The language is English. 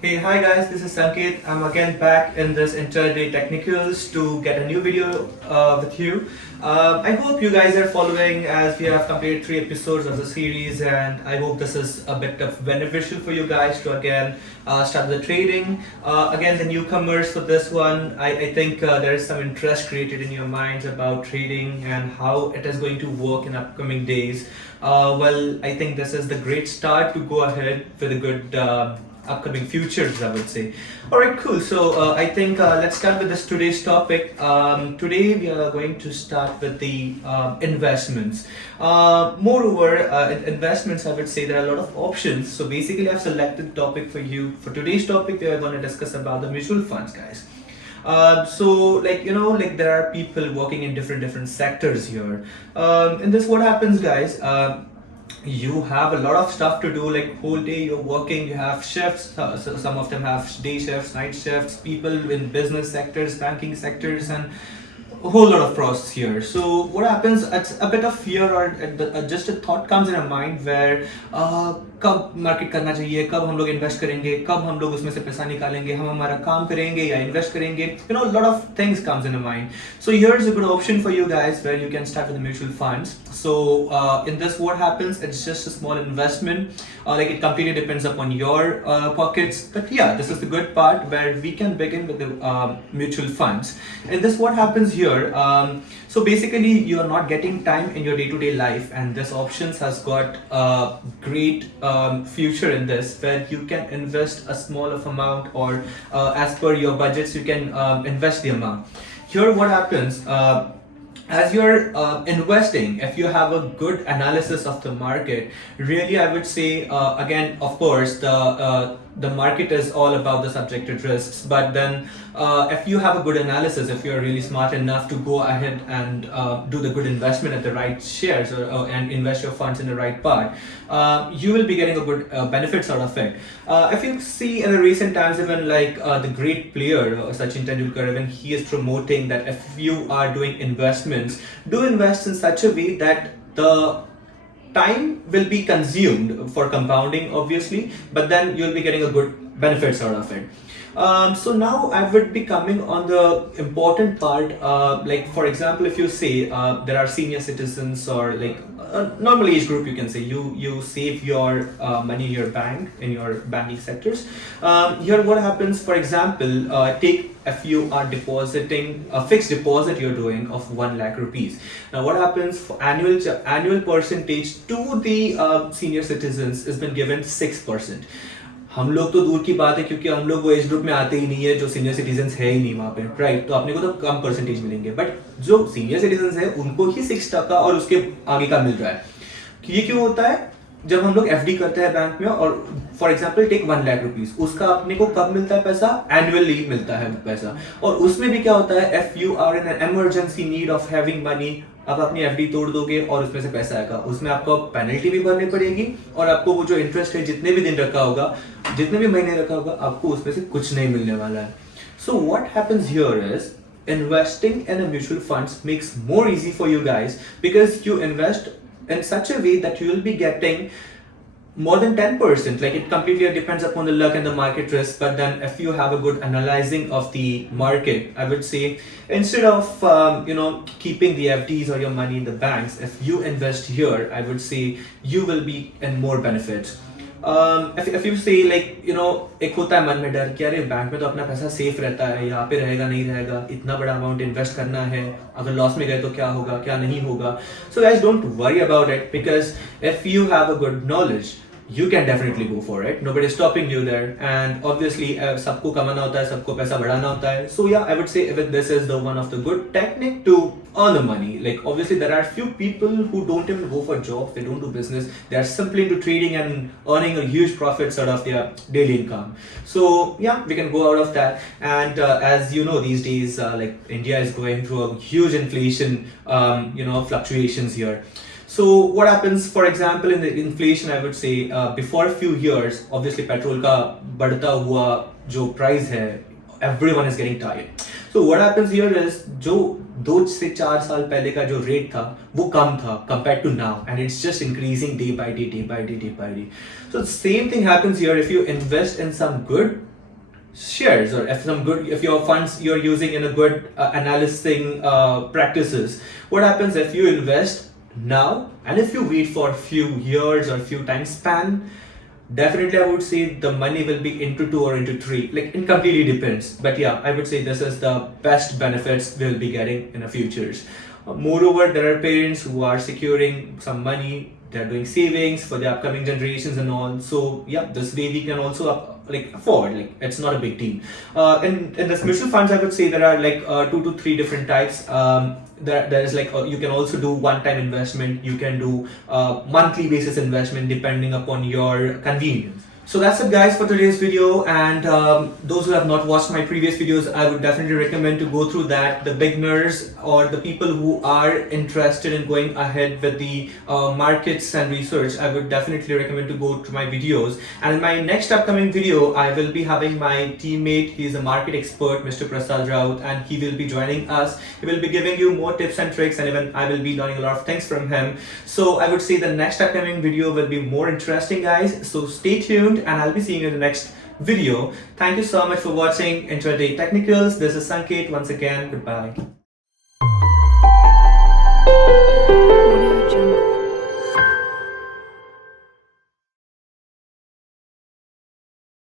Hey, hi guys, this is Sanket. I'm again back in this intraday technicals to get a new video with you. I hope you guys are following as we have completed 3 episodes of the series, and I hope this is a bit of beneficial for you guys to again start the trading. Again, the newcomers for this one, I think there is some interest created in your minds about trading and how it is going to work in upcoming days. Well, I think this is the great start to go ahead with a good. Upcoming futures, I would say. All right, cool. So I think let's start with this today's topic. Today we are going to start with the investments. Moreover, in investments, I would say there are a lot of options. So basically, I've selected topic for you. For today's topic, we are going to discuss about the mutual funds, guys. So like there are people working in different sectors here. In this, what happens, guys? You have a lot of stuff to do, like whole day you're working, you have shifts, so some of them have day shifts, night shifts, people in business sectors, banking sectors, and a whole lot of process here. So what happens, it's a bit of fear or just a thought comes in a mind where कब market करना चाहिए, कब हम लोग invest करेंगे, कब हम लोग उसमें से पैसा निकालेंगे, हम हमारा काम करेंगे या इन्वेस्ट करेंगे. Lot of things comes in a mind. So here's a good option for you guys where you can start with the mutual funds. So in this, what happens, it's just a small investment, like it completely depends upon your pockets, but yeah, this is the good part where we can begin with the mutual funds. And this, what happens here, so basically you are not getting time in your day-to-day life, and this options has got a great future in this, where you can invest a small of amount, or as per your budgets you can invest the amount. Here what happens, as you're investing, if you have a good analysis of the market, really I would say, again, of course, the market is all about the subjected risks, but then if you have a good analysis, if you're really smart enough to go ahead and do the good investment at the right shares, and invest your funds in the right part, you will be getting a good benefits out of it. If you see in the recent times, even like the great player Sachin Tendulkar, even he is promoting that if you are doing investments, do invest in such a way that the time will be consumed for compounding, obviously, but then you'll be getting a good benefits out of it. So now I would be coming on the important part, like for example, if you say there are senior citizens, or like a normal age group, you can say you save your money in your bank, in your banking sectors. Here what happens, for example, take if you are depositing a fixed deposit you're doing of 1 lakh rupees. Now what happens, for annual percentage to the senior citizens has been given 6%. हम लोग तो दूर की बात है, क्योंकि हम लोग वो एज ग्रुप में आते ही नहीं है, जो सीनियर सिटीजन है ही नहीं वहाँ पे, राइट. तो अपने को तो कम परसेंटेज मिलेंगे, बट जो सीनियर सिटीजन है उनको ही 6% और उसके आगे का मिल रहा है. ये क्यों होता है? जब हम लोग एफडी करते हैं बैंक में, और for example take 1 lakh rupees, उसका अपने को कब मिलता है पैसा? एनुअली मिलता है पैसा. और उसमें भी क्या होता है, if you are in an emergency need of having money, आप अपनी एफडी तोड़ दोगे और उसमें से पैसा आएगा, उसमें आपको पेनल्टी भी भरनी पड़ेगी, और आपको वो जो इंटरेस्ट है जितने भी दिन रखा होगा, जितने भी महीने रखा होगा, आपको उसमें से कुछ नहीं मिलने वाला है. So what happens here is, investing in a mutual funds makes more easy for you guys, because you invest in such a way that you will be getting more than 10%. Like it completely depends upon the luck and the market risk, but then if you have a good analyzing of the market, I would say, instead of keeping the FDs or your money in the banks, if you invest here, I would say you will be in more benefits. If you say like एक होता है मन में डर कि अरे bank में तो अपना पैसा सेफ रहता है, यहाँ पे रहेगा नहीं रहेगा, इतना बड़ा अमाउंट इन्वेस्ट करना है, अगर लॉस में गए तो क्या होगा, क्या नहीं होगा. So guys, don't worry about it, because if you have a good knowledge, you can definitely go for it. Nobody is stopping you there, and obviously सबको कमाना होता है, सबको पैसा बढ़ाना होता है. So yeah, I would say even this is the one of the good technique to earn the money. Like obviously there are few people who don't even go for jobs, they don't do business, they are simply into trading and earning a huge profits out of their daily income. So yeah, we can go out of that. And as you know, these days like India is going through a huge inflation fluctuations here. So what happens, for example, in the inflation, I would say before a few years, obviously petrol का बढ़ता हुआ जो price है, everyone is getting tired. So what happens here is जो 2 से 4 साल पहले का जो रेट था वो कम था compared to now, and it's just increasing day by day, day by day, day by day. So the same thing happens here if you invest in some good shares, or if your funds you're using in a good analyzing practices. What happens if you invest now and if you wait for a few years or few time span? Definitely, I would say the money will be into 2 or into 3. Like, it completely depends. But yeah, I would say this is the best benefits we'll be getting in the futures. Moreover, there are parents who are securing some money. They're doing savings for the upcoming generations and all. So yeah, this way we can also afford. Like, it's not a big deal. In this mutual funds, I would say there are like 2 to 3 different types. There's like you can also do one-time investment. You can do monthly basis investment depending upon your convenience. So that's it guys for today's video, and those who have not watched my previous videos, I would definitely recommend to go through that. The beginners or the people who are interested in going ahead with the markets and research, I would definitely recommend to go to my videos. And in my next upcoming video, I will be having my teammate. He is a market expert, Mr. Prasad Raut, and he will be joining us. He will be giving you more tips and tricks, and even I will be learning a lot of things from him. So I would say the next upcoming video will be more interesting guys. So stay tuned, and I'll be seeing you in the next video. Thank you so much for watching Intraday Technicals. This is Sanket once again. Goodbye.